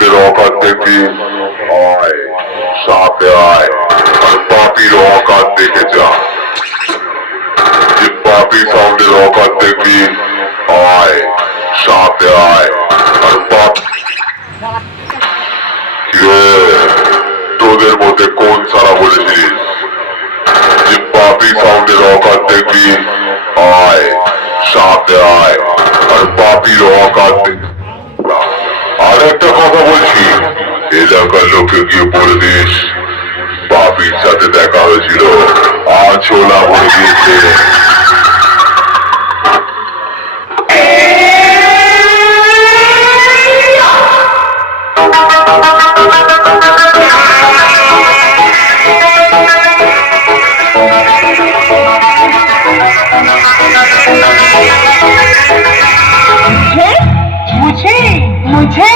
সাউন্ডের অকাত দেখবি আয় সাথে আয় আর পাপির অকাত দেখে যা যে পাপি সাউন্ডের অকাত দেখবি আয় সাথে আয় আর পাপ তোদের মধ্যে কোন সারা বলেছিস যে পাপি সাউন্ডের অকাত দেখবি আয় সাথে আয় আর পাপির অকাত আর একটা কথা বলছি এলাকার লোকে গিয়ে বলে দিস পাপির সাথে দেখা হয়েছিল আছোলা হয়ে গিয়েছে मुझे मुझे